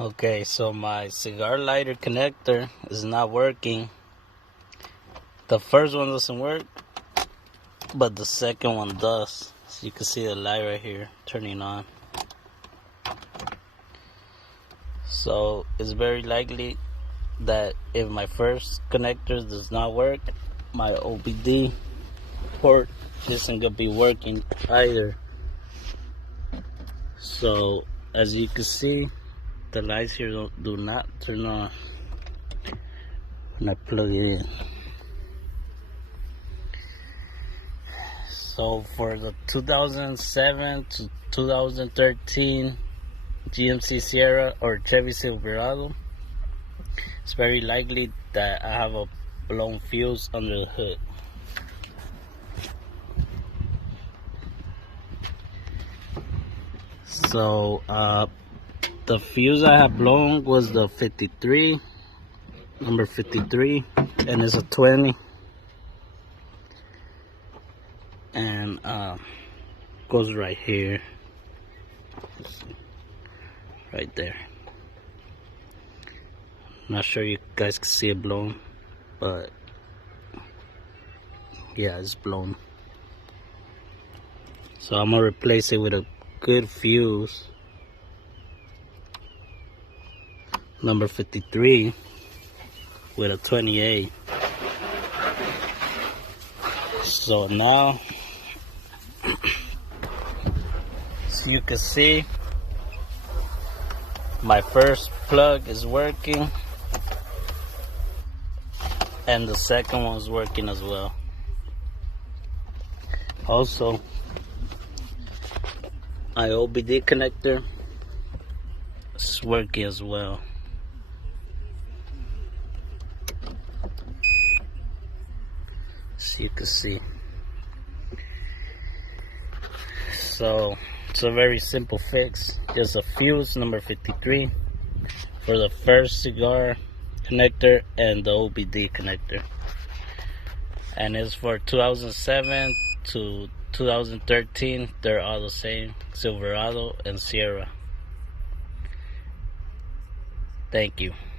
Okay, so my cigar lighter connector is not working. The first one doesn't work, but the second one does. So you can see the light right here turning on. So it's very likely that if my first connector does not work, my OBD port isn't gonna be working either. So as you can see, the lights here do not turn on when I plug it in. So for the 2007 to 2013 GMC Sierra or Chevy Silverado, it's very likely that I have a blown fuse under the hood. So the fuse I have blown was the 53, number 53, and it's a 20, and goes right here, right there. Not sure you guys can see it blown, but yeah, it's blown. So I'm gonna replace it with a good fuse, number 53, with a 28. So now, so you can see my first plug is working and the second one's working as well. Also, my OBD connector is working as well. So you can see. So it's a very simple fix. Just a fuse, number 53, for the first cigar connector and the OBD connector. And it's for 2007 to 2013. They're all the same, Silverado and Sierra. Thank you.